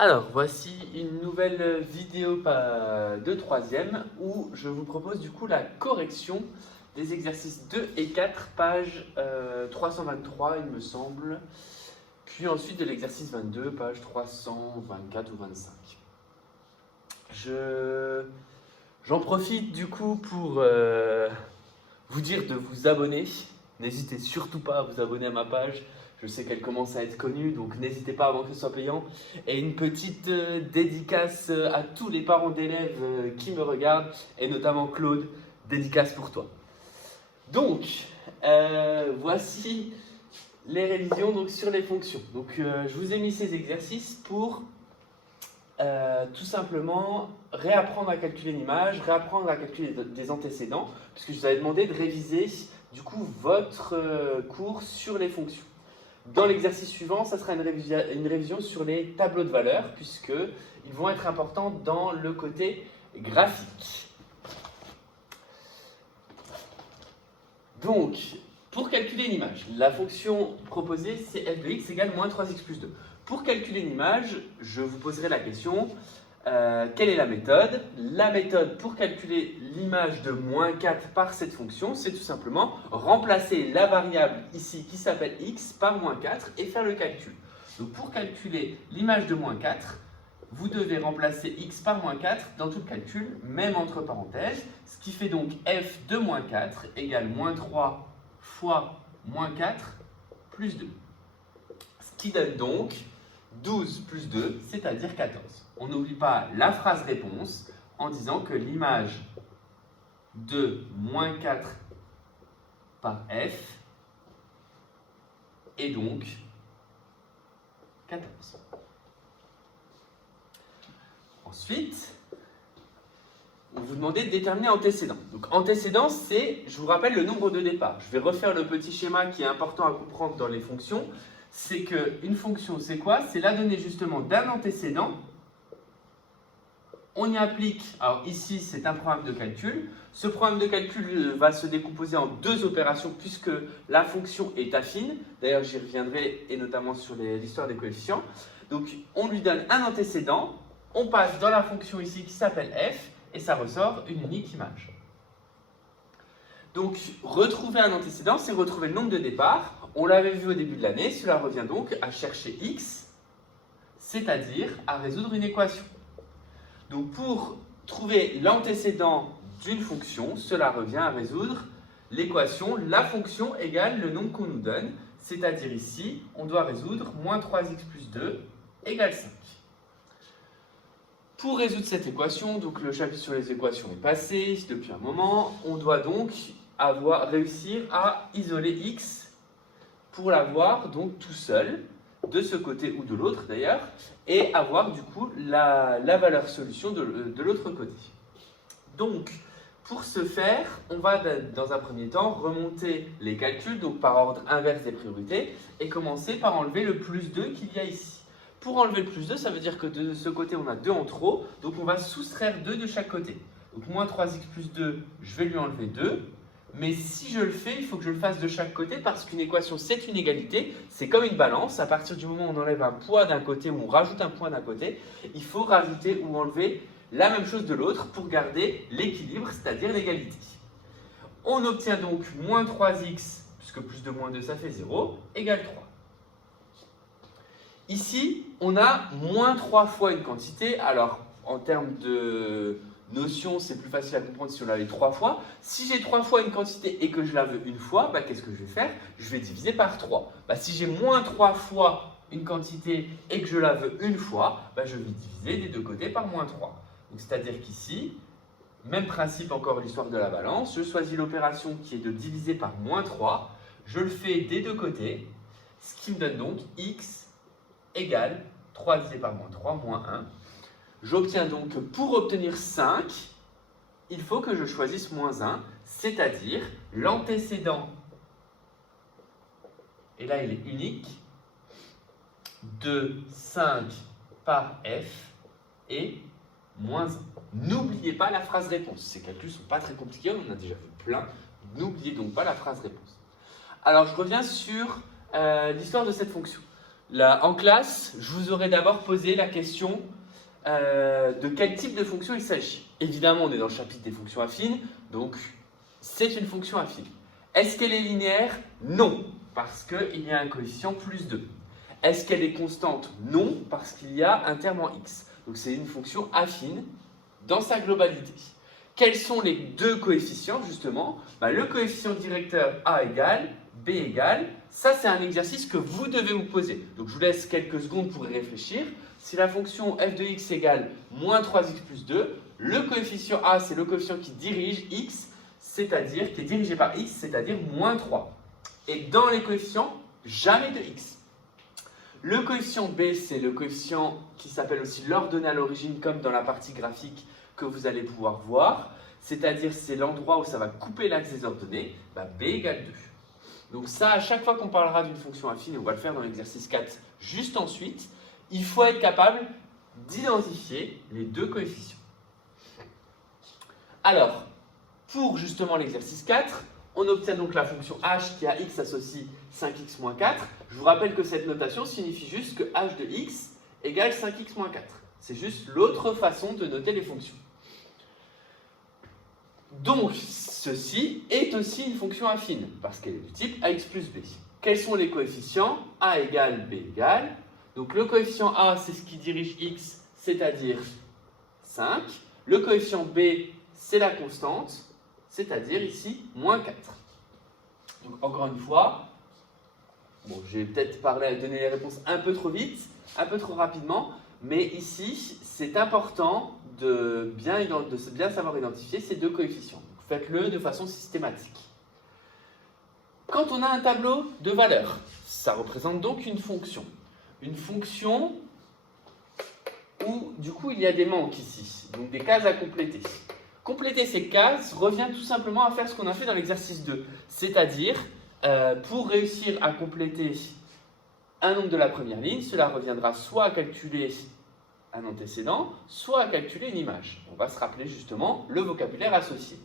Alors, voici une nouvelle vidéo de troisième où je vous propose du coup la correction des exercices 2 et 4, page 323 il me semble, puis ensuite de l'exercice 22, page 324 ou 25. J'en profite du coup pour vous dire de vous abonner. N'hésitez surtout pas à vous abonner à ma page. Je sais qu'elle commence à être connue, donc n'hésitez pas avant que ce soit payant. Et une petite dédicace à tous les parents d'élèves qui me regardent, et notamment Claude, dédicace pour toi. Donc, voici les révisions donc, sur les fonctions. Donc, je vous ai mis ces exercices pour tout simplement réapprendre à calculer une image, réapprendre à calculer des antécédents, puisque je vous avais demandé de réviser du coup votre cours sur les fonctions. Dans l'exercice suivant, ça sera une révision sur les tableaux de valeurs, puisqu'ils vont être importants dans le côté graphique. Donc, pour calculer une image, la fonction proposée, c'est f de x égale moins 3x plus 2. Pour calculer une image, je vous poserai la question, quelle est la méthode? La méthode pour calculer l'image de moins 4 par cette fonction, c'est tout simplement remplacer la variable ici qui s'appelle x par moins 4 et faire le calcul. Donc pour calculer l'image de moins 4, vous devez remplacer x par moins 4 dans tout le calcul, même entre parenthèses, ce qui fait donc f de moins 4 égale moins 3 fois moins 4 plus 2. Ce qui donne donc 12 plus 2, c'est-à-dire 14. On n'oublie pas la phrase réponse en disant que l'image de moins 4 par f est donc 14. Ensuite, on vous demandait de déterminer antécédent. Donc antécédent, c'est, je vous rappelle, le nombre de départ. Je vais refaire le petit schéma qui est important à comprendre dans les fonctions. C'est qu'une fonction, c'est quoi? C'est la donnée justement d'un antécédent. On y applique, alors ici c'est un programme de calcul. Ce programme de calcul va se décomposer en deux opérations puisque la fonction est affine. D'ailleurs j'y reviendrai et notamment sur l'histoire des coefficients. Donc on lui donne un antécédent, on passe dans la fonction ici qui s'appelle f et ça ressort une unique image. Donc retrouver un antécédent, c'est retrouver le nombre de départs. On l'avait vu au début de l'année, cela revient donc à chercher x, c'est-à-dire à résoudre une équation. Donc pour trouver l'antécédent d'une fonction, cela revient à résoudre l'équation la fonction égale le nombre qu'on nous donne, c'est-à-dire ici, on doit résoudre moins 3x plus 2 égale 5. Pour résoudre cette équation, donc le chapitre sur les équations est passé depuis un moment, on doit donc réussir à isoler x pour l'avoir donc tout seul, de ce côté ou de l'autre d'ailleurs, et avoir du coup la valeur solution de l'autre côté. Donc, pour ce faire, on va dans un premier temps remonter les calculs, donc par ordre inverse des priorités, et commencer par enlever le plus 2 qu'il y a ici. Pour enlever le plus 2, ça veut dire que de ce côté, on a 2 en trop, donc on va soustraire 2 de chaque côté. Donc moins 3x plus 2, je vais lui enlever 2. Mais si je le fais, il faut que je le fasse de chaque côté parce qu'une équation, c'est une égalité. C'est comme une balance. À partir du moment où on enlève un poids d'un côté ou on rajoute un poids d'un côté, il faut rajouter ou enlever la même chose de l'autre pour garder l'équilibre, c'est-à-dire l'égalité. On obtient donc moins 3x, puisque plus de moins 2, ça fait 0, égale 3. Ici, on a moins 3 fois une quantité. Alors, en termes de notion, c'est plus facile à comprendre si on l'avait 3 fois. Si j'ai 3 fois une quantité et que je la veux une fois, qu'est-ce que je vais faire? Je vais diviser par 3. Si j'ai moins 3 fois une quantité et que je la veux une fois, je vais diviser des deux côtés par moins 3. C'est-à-dire qu'ici, même principe encore l'histoire de la balance, je choisis l'opération qui est de diviser par moins 3. Je le fais des deux côtés, ce qui me donne donc x égale 3 divisé par moins 3, moins 1. J'obtiens donc que pour obtenir 5, il faut que je choisisse moins 1, c'est-à-dire l'antécédent, et là il est unique, de 5 par f et moins 1. N'oubliez pas la phrase réponse. Ces calculs ne sont pas très compliqués, on en a déjà vu plein. N'oubliez donc pas la phrase réponse. Alors je reviens sur l'histoire de cette fonction. Là, en classe, je vous aurais d'abord posé la question de quel type de fonction il s'agit. Évidemment, on est dans le chapitre des fonctions affines, donc c'est une fonction affine. Est-ce qu'elle est linéaire? Non, parce qu'il y a un coefficient plus 2. Est-ce qu'elle est constante? Non, parce qu'il y a un terme en x. Donc c'est une fonction affine dans sa globalité. Quels sont les deux coefficients justement? Le coefficient directeur a égale, b égale. Ça c'est un exercice que vous devez vous poser. Donc je vous laisse quelques secondes pour y réfléchir. Si la fonction f de x égale moins 3x plus 2, le coefficient a c'est le coefficient qui dirige x, c'est-à-dire qui est dirigé par x, c'est-à-dire moins 3. Et dans les coefficients, jamais de x. Le coefficient b, c'est le coefficient qui s'appelle aussi l'ordonnée à l'origine, comme dans la partie graphique que vous allez pouvoir voir. C'est-à-dire, c'est l'endroit où ça va couper l'axe des ordonnées, b égale 2. Donc ça, à chaque fois qu'on parlera d'une fonction affine, et on va le faire dans l'exercice 4 juste ensuite, il faut être capable d'identifier les deux coefficients. Alors, pour justement l'exercice 4, on obtient donc la fonction h qui a x associe 5x moins 4. Je vous rappelle que cette notation signifie juste que h de x égale 5x moins 4. C'est juste l'autre façon de noter les fonctions. Donc, ceci est aussi une fonction affine, parce qu'elle est du type ax plus b. Quels sont les coefficients? A égale, b égale. Donc, le coefficient a, c'est ce qui dirige x, c'est-à-dire 5. Le coefficient b, c'est la constante, c'est-à-dire ici, moins 4. Donc, encore une fois, j'ai peut-être donné les réponses un peu trop vite, un peu trop rapidement, mais ici, c'est important de bien savoir identifier ces deux coefficients. Faites-le de façon systématique. Quand on a un tableau de valeurs, ça représente donc une fonction. Une fonction où, du coup, il y a des manques ici, donc des cases à compléter. Compléter ces cases revient tout simplement à faire ce qu'on a fait dans l'exercice 2, c'est-à-dire, pour réussir à compléter un nombre de la première ligne, cela reviendra soit à calculer un antécédent, soit à calculer une image. On va se rappeler justement le vocabulaire associé.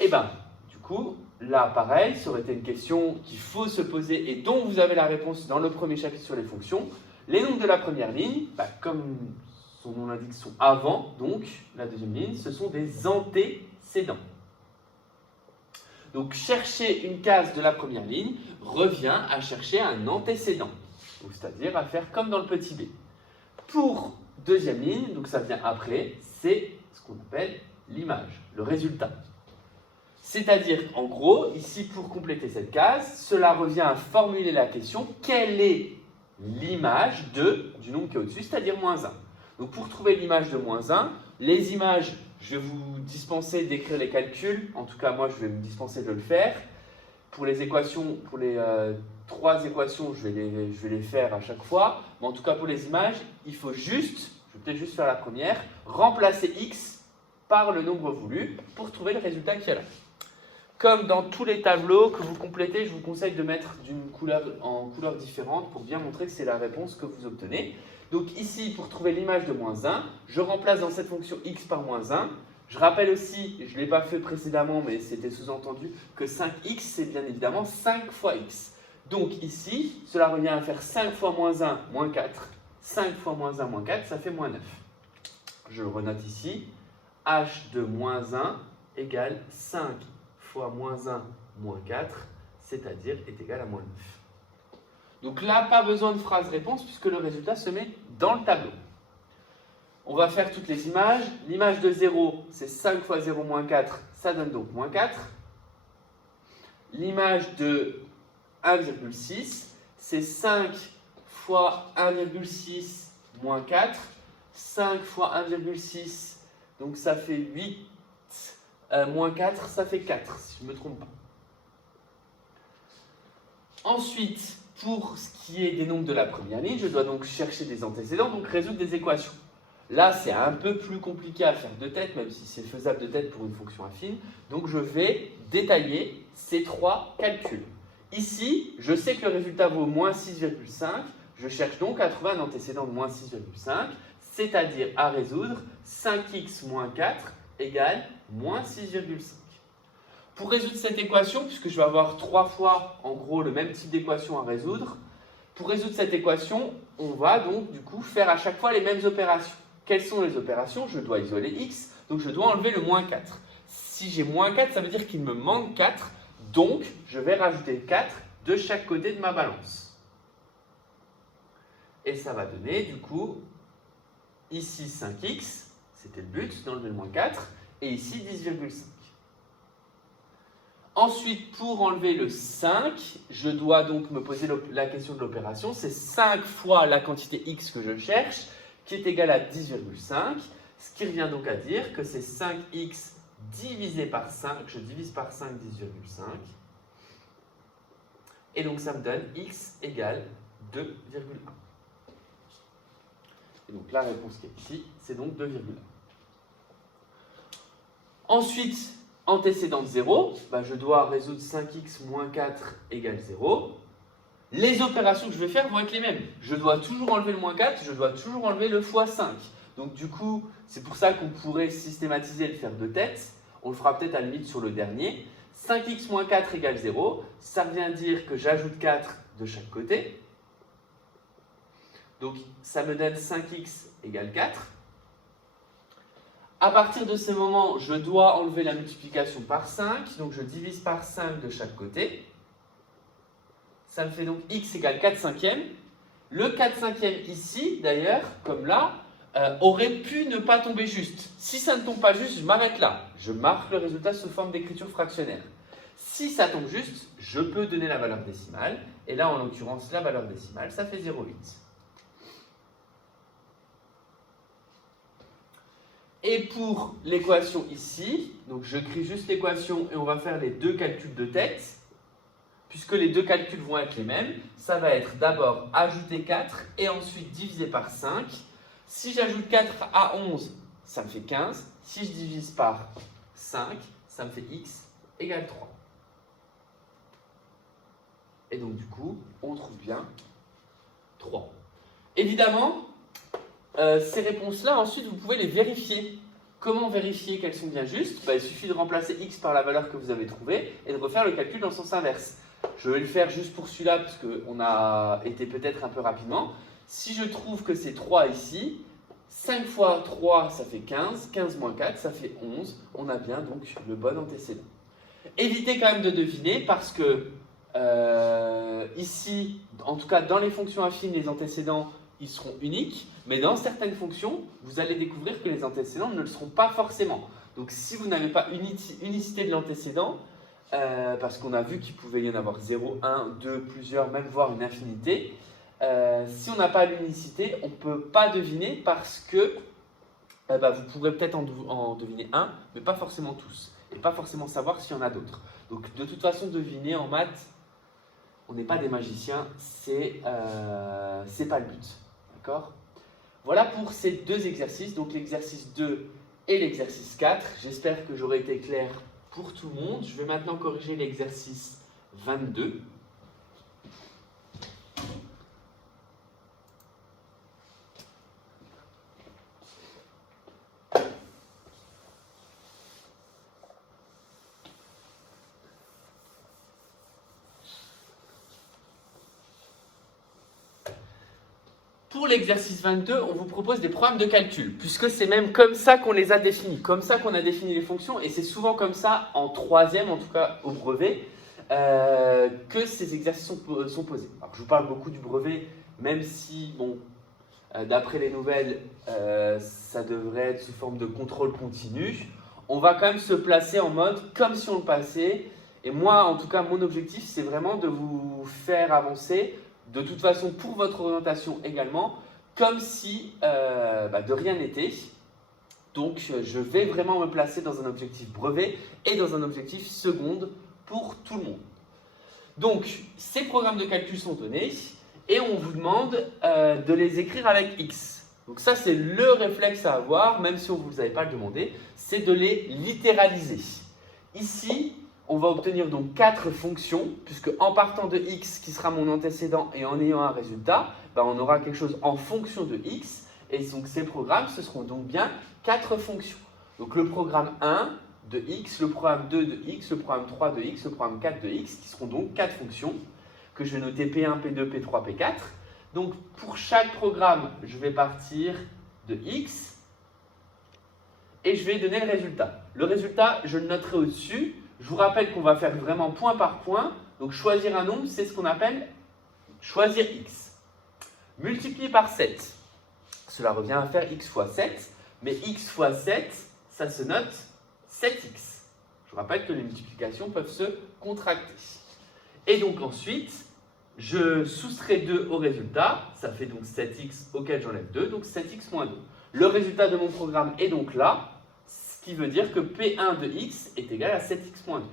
Et du coup, là, pareil, ça aurait été une question qu'il faut se poser et dont vous avez la réponse dans le premier chapitre sur les fonctions. Les nombres de la première ligne, comme son nom l'indique, sont avant, donc la deuxième ligne, ce sont des antécédents. Donc, chercher une case de la première ligne revient à chercher un antécédent, c'est-à-dire à faire comme dans le petit b. Pour deuxième ligne, donc ça vient après, c'est ce qu'on appelle l'image, le résultat. C'est-à-dire, en gros, ici, pour compléter cette case, cela revient à formuler la question « Quelle est l'image du nombre qui est au-dessus ?» c'est-à-dire moins 1. Donc, pour trouver l'image de moins 1, les images, je vais vous dispenser d'écrire les calculs. En tout cas, moi, je vais me dispenser de le faire. Pour les équations, pour les 3 équations, je vais les faire à chaque fois. Mais en tout cas, pour les images, il faut juste, je vais peut-être juste faire la première, remplacer x par le nombre voulu pour trouver le résultat qu'il y a là. Comme dans tous les tableaux que vous complétez, je vous conseille de mettre d'une couleur en couleur différente pour bien montrer que c'est la réponse que vous obtenez. Donc ici, pour trouver l'image de moins 1, je remplace dans cette fonction x par moins 1. Je rappelle aussi, je ne l'ai pas fait précédemment, mais c'était sous-entendu, que 5x, c'est bien évidemment 5 fois x. Donc ici, cela revient à faire 5 fois moins 1, moins 4. 5 fois moins 1, moins 4, ça fait moins 9. Je le renote ici. H de moins 1 égale 5 fois moins 1, moins 4, c'est-à-dire est égal à moins 9. Donc là, pas besoin de phrase-réponse puisque le résultat se met dans le tableau. On va faire toutes les images. L'image de 0, c'est 5 fois 0 moins 4, ça donne donc moins 4. L'image de 1,6, c'est 5 fois 1,6 moins 4. 5 fois 1,6, donc ça fait 8. Moins 4, ça fait 4, si je ne me trompe pas. Ensuite, pour ce qui est des nombres de la première ligne, je dois donc chercher des antécédents, donc résoudre des équations. Là, c'est un peu plus compliqué à faire de tête, même si c'est faisable de tête pour une fonction affine. Donc, je vais détailler ces 3 calculs. Ici, je sais que le résultat vaut moins 6,5. Je cherche donc à trouver un antécédent de moins 6,5, c'est-à-dire à résoudre 5x moins 4 égale moins 6,5. Pour résoudre cette équation, puisque je vais avoir 3 fois en gros le même type d'équation à résoudre, Pour résoudre cette équation, on va donc du coup faire à chaque fois les mêmes opérations. Quelles sont les opérations? Je dois isoler x, donc je dois enlever le moins 4. Si j'ai moins 4, ça veut dire qu'il me manque 4, donc je vais rajouter 4 de chaque côté de ma balance. Et ça va donner du coup ici 5x, c'était le but d'enlever le moins 4, et ici 10,5. Ensuite, pour enlever le 5, je dois donc me poser la question de l'opération. C'est 5 fois la quantité x que je cherche, qui est égale à 10,5. Ce qui revient donc à dire que c'est 5x divisé par 5. Je divise par 5 10,5. Et donc ça me donne x égale 2,1. Et donc la réponse qui est ici, c'est donc 2,1. Ensuite, antécédent de 0, je dois résoudre 5x moins 4 égale 0. Les opérations que je vais faire vont être les mêmes. Je dois toujours enlever le moins 4, je dois toujours enlever le fois 5. Donc du coup, c'est pour ça qu'on pourrait systématiser et le faire de tête. On le fera peut-être à la limite sur le dernier. 5x moins 4 égale 0. Ça vient dire que j'ajoute 4 de chaque côté. Donc ça me donne 5x égale 4. À partir de ce moment, je dois enlever la multiplication par 5. Donc je divise par 5 de chaque côté. Ça me fait donc x égale 4 cinquièmes. Le 4 cinquièmes ici, d'ailleurs, comme là, aurait pu ne pas tomber juste. Si ça ne tombe pas juste, je m'arrête là. Je marque le résultat sous forme d'écriture fractionnaire. Si ça tombe juste, je peux donner la valeur décimale. Et là, en l'occurrence, la valeur décimale, ça fait 0,8. Et pour l'équation ici, donc je crée juste l'équation et on va faire les deux calculs de tête. Puisque les deux calculs vont être les mêmes, ça va être d'abord ajouter 4 et ensuite diviser par 5. Si j'ajoute 4 à 11, ça me fait 15. Si je divise par 5, ça me fait x égale 3. Et donc du coup, on trouve bien 3. Évidemment, ces réponses-là, ensuite, vous pouvez les vérifier. Comment vérifier qu'elles sont bien justes? Il suffit de remplacer x par la valeur que vous avez trouvée et de refaire le calcul dans le sens inverse. Je vais le faire juste pour celui-là parce qu'on a été peut-être un peu rapidement. Si je trouve que c'est 3 ici, 5 fois 3, ça fait 15. 15 moins 4, ça fait 11. On a bien donc le bon antécédent. Évitez quand même de deviner parce que ici, en tout cas dans les fonctions affines, les antécédents, ils seront uniques. Mais dans certaines fonctions, vous allez découvrir que les antécédents ne le seront pas forcément. Donc si vous n'avez pas unicité de l'antécédent, parce qu'on a vu qu'il pouvait y en avoir 0, 1, 2, plusieurs, même voire une infinité. Si on n'a pas l'unicité, on ne peut pas deviner parce que vous pourrez peut-être en deviner un, mais pas forcément tous. Et pas forcément savoir s'il y en a d'autres. Donc de toute façon, deviner en maths, on n'est pas des magiciens, c'est pas le but. D'accord? Voilà pour ces deux exercices, donc l'exercice 2 et l'exercice 4. J'espère que j'aurai été clair pour tout le monde. Je vais maintenant corriger l'exercice 22. Pour l'exercice 22, on vous propose des programmes de calcul, puisque c'est même comme ça qu'on les a définis, comme ça qu'on a défini les fonctions, et c'est souvent comme ça, en troisième, en tout cas au brevet, que ces exercices sont posés. Alors, je vous parle beaucoup du brevet, même si, bon, d'après les nouvelles, ça devrait être sous forme de contrôle continu. On va quand même se placer en mode comme si on le passait, et moi, en tout cas, mon objectif, c'est vraiment de vous faire avancer de toute façon pour votre orientation également, comme si de rien n'était. Donc je vais vraiment me placer dans un objectif brevet et dans un objectif seconde pour tout le monde. Donc ces programmes de calcul sont donnés et on vous demande de les écrire avec x. Donc ça c'est le réflexe à avoir, même si on ne vous avait pas le demandé, c'est de les littéraliser. Ici, on va obtenir donc 4 fonctions, puisque en partant de x, qui sera mon antécédent, et en ayant un résultat, on aura quelque chose en fonction de x, et donc ces programmes, ce seront donc bien 4 fonctions. Donc le programme 1 de x, le programme 2 de x, le programme 3 de x, le programme 4 de x, qui seront donc 4 fonctions. que je vais noter P1, P2, P3, P4. Donc, pour chaque programme, je vais partir de X et je vais donner le résultat. Le résultat, je le noterai au-dessus. Je vous rappelle qu'on va faire vraiment point par point. Donc, choisir un nombre, c'est ce qu'on appelle choisir X. Multiplier par 7, cela revient à faire X fois 7. Mais X fois 7, ça se note 7X. Je vous rappelle que les multiplications peuvent se contracter. Et donc ensuite, je soustrais 2 au résultat. Ça fait donc 7X auquel j'enlève 2, donc 7X moins 2. Le résultat de mon programme est donc là, ce qui veut dire que P1 de X est égal à 7X moins 2.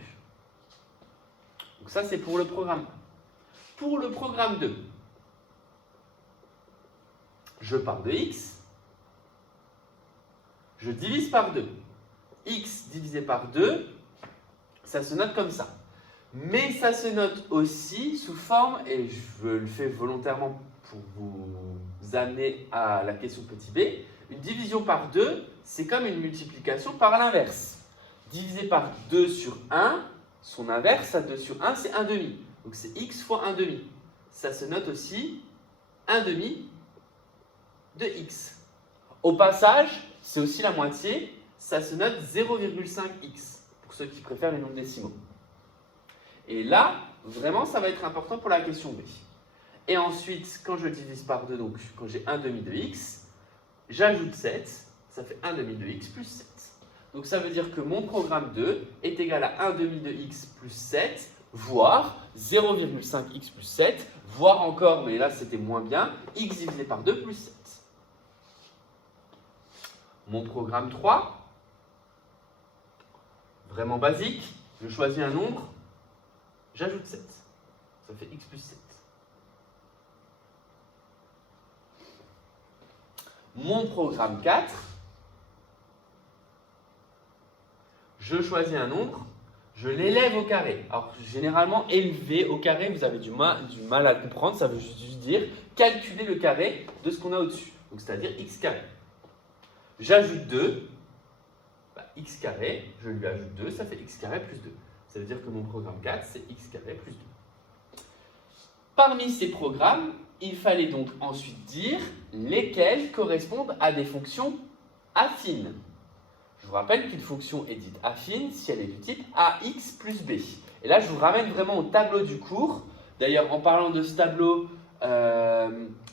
Donc ça, c'est pour le programme 1. Pour le programme 2, je pars de X, je divise par 2. X divisé par 2, ça se note comme ça. Mais ça se note aussi sous forme, et je le fais volontairement pour vous amener à la question petit b, une division par 2, c'est comme une multiplication par l'inverse. Divisé par 2 sur 1, son inverse à 2 sur 1, c'est 1 demi. Donc c'est x fois 1 demi. Ça se note aussi 1 demi de x. Au passage, c'est aussi la moitié, ça se note 0,5x, pour ceux qui préfèrent les nombres décimaux. Et là, vraiment, ça va être important pour la question B. Et ensuite, quand je divise par 2, donc quand j'ai 1 demi de x, j'ajoute 7, ça fait 1 demi de x plus 7. Donc ça veut dire que mon programme 2 est égal à 1 demi de x plus 7, voire 0,5x plus 7, voire encore, mais là c'était moins bien, x divisé par 2 plus 7. Mon programme 3, vraiment basique, je choisis un nombre, j'ajoute 7. Ça fait x plus 7. Mon programme 4, je choisis un nombre, je l'élève au carré. Alors, généralement, élever au carré, vous avez du mal à comprendre, ça veut juste dire calculer le carré de ce qu'on a au-dessus. Donc, c'est-à-dire x carré. J'ajoute 2, x carré, je lui ajoute 2, ça fait x carré plus 2. Ça veut dire que mon programme 4, c'est x carré plus 2. Parmi ces programmes, il fallait donc ensuite dire lesquels correspondent à des fonctions affines. Je vous rappelle qu'une fonction est dite affine si elle est du type ax plus b. Et là, je vous ramène vraiment au tableau du cours. D'ailleurs, en parlant de ce tableau,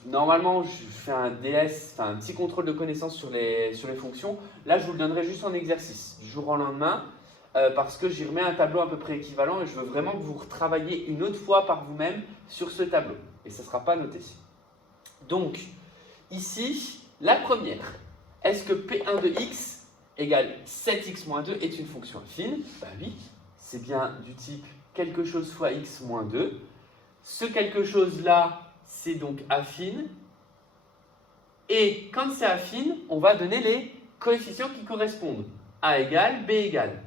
normalement, je fais un DS, un petit contrôle de connaissances sur les fonctions. Là, je vous le donnerai juste en exercice, du jour au lendemain, parce que j'y remets un tableau à peu près équivalent et je veux vraiment que vous retravailliez une autre fois par vous-même sur ce tableau. Et ça ne sera pas noté. Donc, ici, la première, est-ce que P1 de x égale 7x moins 2 est une fonction affine? Ben oui, c'est bien du type quelque chose fois x moins 2. Ce quelque chose-là, c'est donc affine. Et quand c'est affine, on va donner les coefficients qui correspondent. A égale, B égale.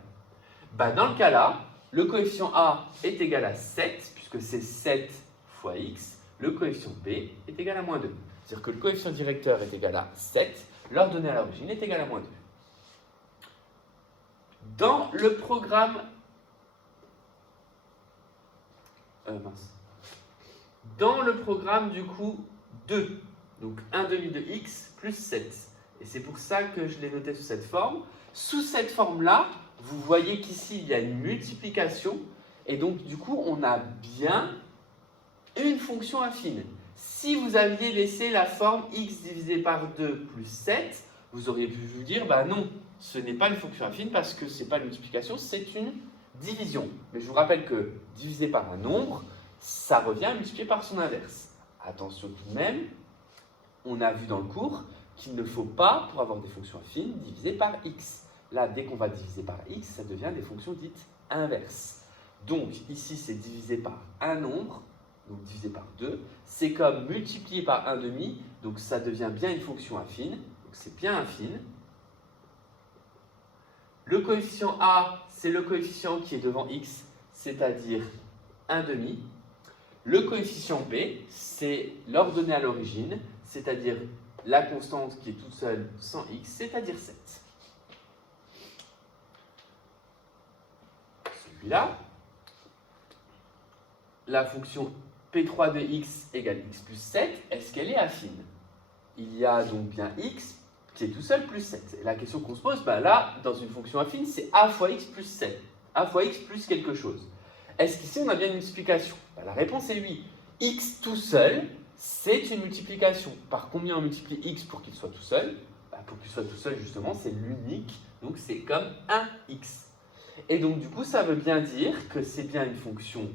Ben dans le cas là, le coefficient A est égal à 7, puisque c'est 7 fois x. Le coefficient B est égal à moins 2. C'est-à-dire que le coefficient directeur est égal à 7, l'ordonnée à l'origine est égal à moins 2. Dans le programme dans le programme du coup 2, donc 1 demi de x plus 7. Et c'est pour ça que je l'ai noté sous cette forme. Sous cette forme-là, vous voyez qu'ici, il y a une multiplication. Et donc, du coup, on a bien une fonction affine. Si vous aviez laissé la forme x divisé par 2 plus 7, vous auriez pu vous dire, bah non, ce n'est pas une fonction affine parce que ce n'est pas une multiplication, c'est une division. Mais je vous rappelle que diviser par un nombre, ça revient à multiplier par son inverse. Attention tout de même, on a vu dans le cours qu'il ne faut pas, pour avoir des fonctions affines, diviser par x. Là, dès qu'on va diviser par x, ça devient des fonctions dites inverses. Donc ici, c'est divisé par un nombre, donc divisé par 2. C'est comme multiplier par 1 demi, donc ça devient bien une fonction affine. Donc c'est bien affine. Le coefficient a, c'est le coefficient qui est devant x, c'est-à-dire 1 demi. Le coefficient b, c'est l'ordonnée à l'origine, c'est-à-dire la constante qui est toute seule sans x, c'est-à-dire 7. Celui-là, la fonction P3 de x égale x plus 7, est-ce qu'elle est affine? Il y a donc bien x qui est tout seul plus 7. Et la question qu'on se pose, là, dans une fonction affine, c'est a fois x plus 7. A fois x plus quelque chose. Est-ce qu'ici, on a bien une multiplication? La réponse est oui. X tout seul, c'est une multiplication. Par combien on multiplie x pour qu'il soit tout seul? Pour qu'il soit tout seul, justement, c'est l'unique. Donc, c'est comme 1x. Et donc, du coup, ça veut bien dire que c'est bien une fonction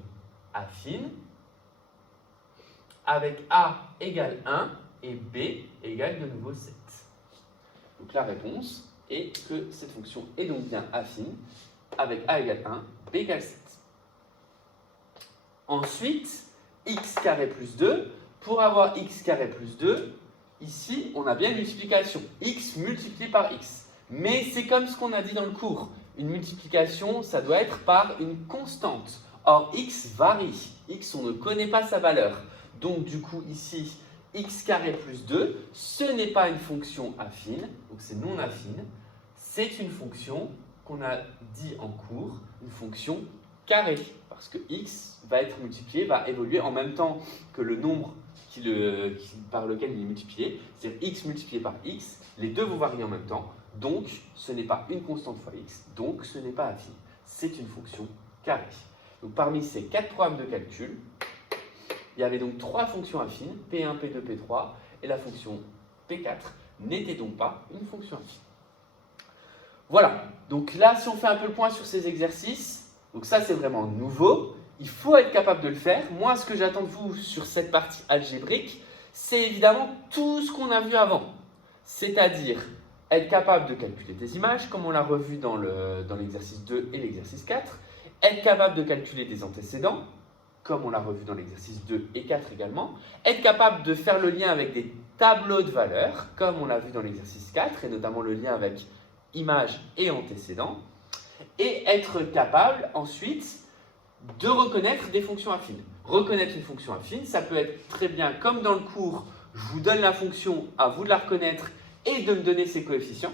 affine avec a égale 1 et b égale de nouveau 7. Donc, la réponse est que cette fonction est donc bien affine avec a égale 1, b égale 7. Ensuite, x carré plus 2. Pour avoir x carré plus 2, ici, on a bien une multiplication. X multiplié par x. Mais c'est comme ce qu'on a dit dans le cours. Une multiplication, ça doit être par une constante. Or, x varie. X, on ne connaît pas sa valeur. Donc, du coup, ici, x carré plus 2, ce n'est pas une fonction affine. Donc, c'est non affine. C'est une fonction qu'on a dit en cours, une fonction carrée. Parce que x va être multiplié, va évoluer en même temps que le nombre par lequel il est multiplié, c'est-à-dire x multiplié par x, les deux vont varier en même temps, donc ce n'est pas une constante fois x, donc ce n'est pas affine, c'est une fonction carrée. Donc parmi ces 4 programmes de calcul, il y avait donc 3 fonctions affines, P1, P2, P3, et la fonction P4 n'était donc pas une fonction affine. Voilà, donc là si on fait un peu le point sur ces exercices, donc ça c'est vraiment nouveau, il faut être capable de le faire. Moi, ce que j'attends de vous sur cette partie algébrique, c'est évidemment tout ce qu'on a vu avant. C'est-à-dire être capable de calculer des images, comme on l'a revu dans l'exercice 2 et l'exercice 4. Être capable de calculer des antécédents, comme on l'a revu dans l'exercice 2 et 4 également. Être capable de faire le lien avec des tableaux de valeurs, comme on l'a vu dans l'exercice 4, et notamment le lien avec images et antécédents. Et être capable ensuite de reconnaître des fonctions affines. Reconnaître une fonction affine, ça peut être très bien comme dans le cours, je vous donne la fonction, à vous de la reconnaître et de me donner ses coefficients.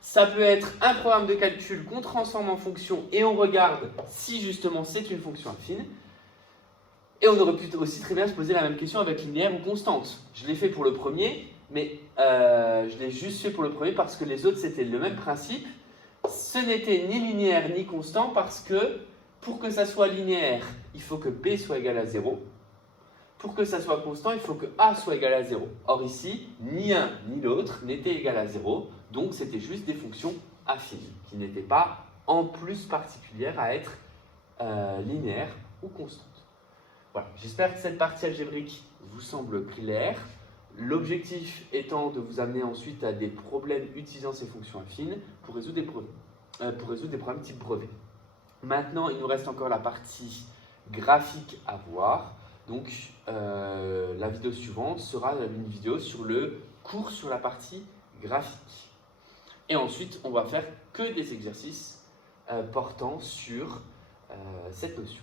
Ça peut être un programme de calcul qu'on transforme en fonction et on regarde si justement c'est une fonction affine. Et on aurait pu aussi très bien se poser la même question avec linéaire ou constante. Je l'ai fait pour le premier, mais je l'ai juste fait pour le premier parce que les autres c'était le même principe. Ce n'était ni linéaire ni constant parce que pour que ça soit linéaire, il faut que b soit égal à 0. Pour que ça soit constant, il faut que a soit égal à 0. Or ici, ni un ni l'autre n'était égal à 0. Donc c'était juste des fonctions affines qui n'étaient pas en plus particulières à être linéaires ou constantes. Voilà, j'espère que cette partie algébrique vous semble claire. L'objectif étant de vous amener ensuite à des problèmes utilisant ces fonctions affines pour résoudre des problèmes type brevet. Maintenant, il nous reste encore la partie graphique à voir. Donc, la vidéo suivante sera une vidéo sur le cours sur la partie graphique. Et ensuite, on va faire que des exercices portant sur cette notion.